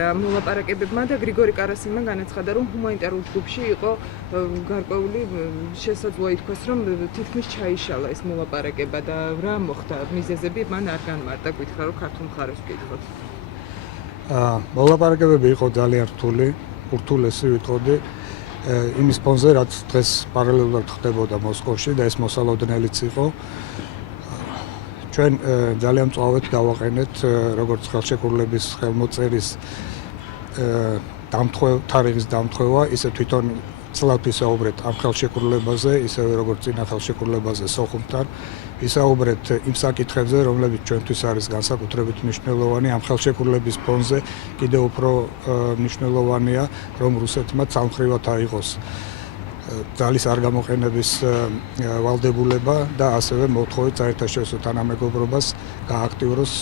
მოლაპარაკებებმა და გრიგორი კარასიმმა განაცხადა, რომ ჰუმანიტარულ ჯგუფში იყო გარკვეული შესაძლოა ითქვას, რომ თითქმის ჩაიშალა ეს მოლაპარაკება და რა მოხდა მიზეზები მან არ განმარტა, გითხრა რომ ქართულ მხარეს ვკითხოთ. მოლაპარაკებები იყო ძალიან რთული, ურთულესი ვიტყოდი იმის ფონზე, რაც დღეს პარალელურად ხდებოდა მოსკოვში და ეს მოსალოდნელიც იყო. ჩვენ ძალიან მწვავედ დავაყენეთ როგორც ხელშეკრულების ხელმოწერის თარიღის დამტყვევა, ისე თვითონ ცლად ვისაუბრეთ ამ ხელშეკრულებაზე, ისევე როგორც წინა ხელშეკრულებაზე სოხუმთან, ვისაუბრეთ იმ საკითხებზე, რომლებიც ჩვენთვის არის განსაკუთრებით მნიშვნელოვანი. ამ ხელშეკრულების ფონზე კიდევ უფრო მნიშვნელოვანია, რომ რუსეთმა ცალმხრივად აიღოს ძალის არ გამოყენების ვალდებულება და ასევე მოთხოვეთ საერთაშორისო თანამეგობრობას გააქტიუროს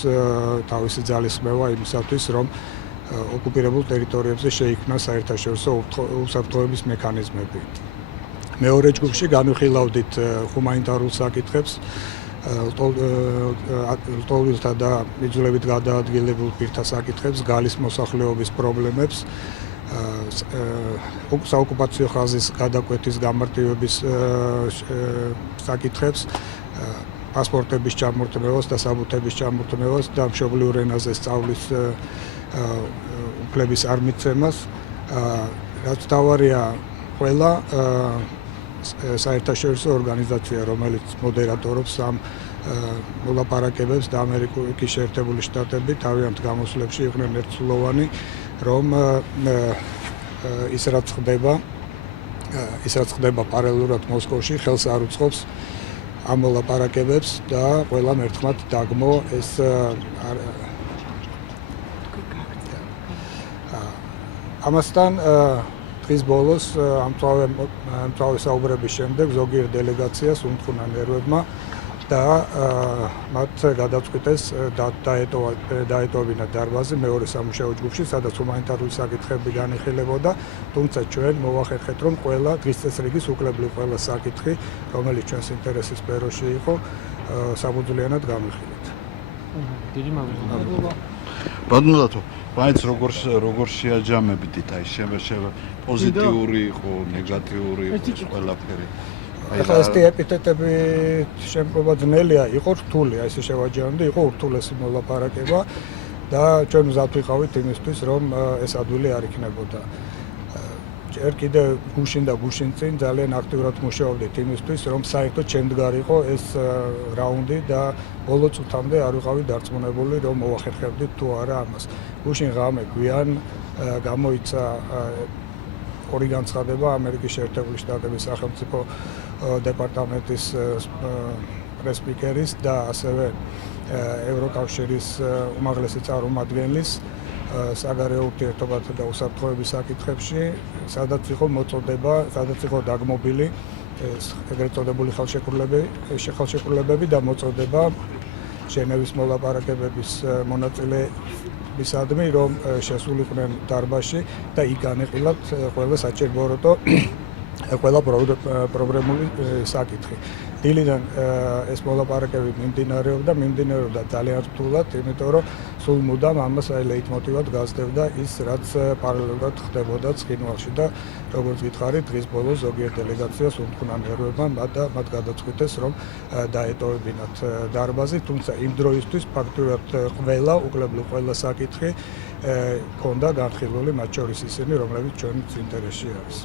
თავისი ძალის ხმევა იმისათვის, რომ ოკუპირებულ ტერიტორიებზე შეიქმნას საერთაშორისო უსაფრთხოების მექანიზმები. მეორე ჯგუფში განვიხილავდით ჰუმანიტარულ საკითხებს, ლტოლვილთა და იძულებით გადაადგილებულ პირთა საკითხებს, გალის მოსახლეობის პრობლემებს, საოკუპაციო ხაზის გადაკვეთის გამარტივების საკითხებს, პასპორტების ჩამორთმევას და საბუთების ჩამორთმევას და მშობლიურ ენაზე სწავლის უფლების არ მიცემას. რაც თავარია, ყველა საერთაშორისო ორგანიზაცია, რომელიც მოდერატორობს ამ მოლაპარაკებებს და ამერიკის შეერთებული შტატები თავიანთ გამოსვლებში იყვნენ ერთსულოვანი, რომ ის რაც ხდება პარალელურად მოსკოვში, ხელს არ უწყობს ამ მოლაპარაკებებს და ყველამ ერთხმად დაგმო ეს ამასთან დღის ბოლოს ამწვავე საუბრების შემდეგ ზოგიერთ დელეგაციას უმთხუნა ნერვებმა და მათ გადაწყვიტეს დაეტოვებინათ დარბაზი მეორე სამუშაო ჯგუფში, სადაც ჰუმანიტარული საკითხები განიხილებოდა, თუმცა ჩვენ მოვახერხეთ, რომ ყველა დღის წესრიგის უკლებლივ ყველა საკითხი, რომელიც ჩვენს ინტერესის სფეროში იყო, საფუძვლიანად გამიხილეთ. დიდი მადლობა. ბატონო, მაინც როგორ შეაჯამებდით აი პოზიტიური იყო, ნეგატიური იყო ყველაფერი. ახლა ეს ეპითეტები შემკობა ძნელია, იყო რთული, აი ესე შევაჯამდი, იყო ურთულესი მოლაპარაკება და ჩვენ მზად ვიყავით იმისთვის, რომ ეს ადვილი არ იქნებოდა. ჯერ კიდევ გუშინ და გუშინ წინ ძალიან აქტიურად მუშაობდით იმისთვის, რომ საერთოდ შემდგარიყო ეს რაუნდი და ბოლო წუთამდე არ ვიყავით დარწმუნებული, რომ მოვახერხებდით თუ არა ამას. გუშინ ღამე გვიან გამოიცა ორი განცხადება ამერიკის შეერთებული შტატების სახელმწიფო დეპარტამენტის პრეს-სპიკერის და ასევე ევროკავშირის უმაღლესი წარმომადგენლის საგარეო ურთიერთობათა და უსაფრთხოების საკითხებში, სადაც იყო მოწოდება, სადაც იყო დაგმობილი ეგრეთ წოდებული ხელშეკრულებები და მოწოდება ჟენევის მოლაპარაკებების მონაწილეებისადმი, რომ შესულიყვნენ დარბაზში და იქ განეყილათ ყველა საჭიროებო ყველა პრობლემული საკითხი. დილიდან ეს მოლაპარაკები მიმდინარეობდა ძალიან რთულად, იმიტომ რომ სულ მუდამ ამას ლეიტმოტივად გასდევდა ის, რაც პარალელურად ხდებოდა ცხინვალში და როგორც გითხარით, დღის ბოლოს ზოგიერთ დელეგაციას უმთხუნა ნერვებმა მათ გადაწყვიტეს, რომ დაეტოვებინათ დარბაზი, თუმცა იმ დროისთვის ფაქტურად უკლებლივ ყველა საკითხი ჰქონდა განხილული, მათ შორის ისინი, რომლებიც ჩვენს ინტერესში არის.